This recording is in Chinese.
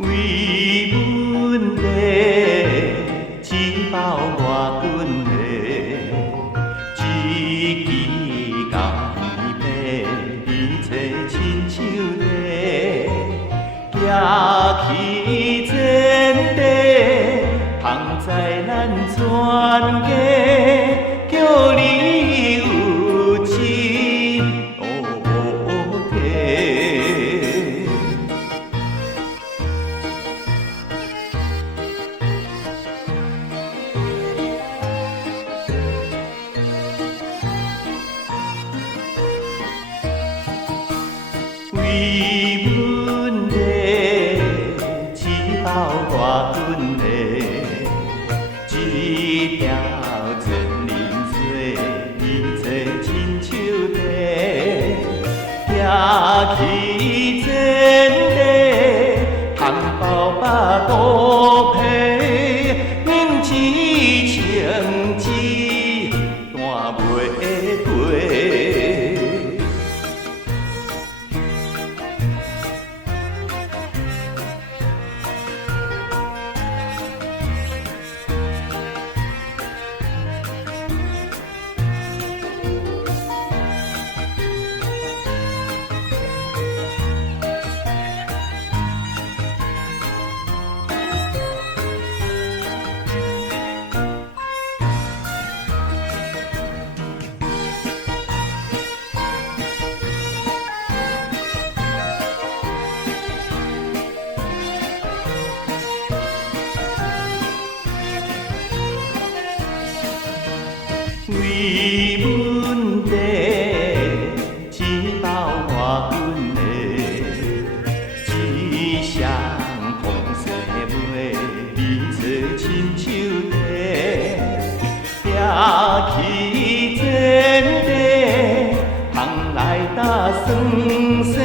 为阮的只包外阮的，一支高耳背，你坐亲像地，行去前地，放在咱全家，叫你有情体。为阮的只包外阮的，一条千年水，你坐亲像地，行去前地，烘包百肚皮，饮一清一淡袂过。为阮的只包外阮的，一双风雪袂，你坐亲像地，行去前地，风来打算西。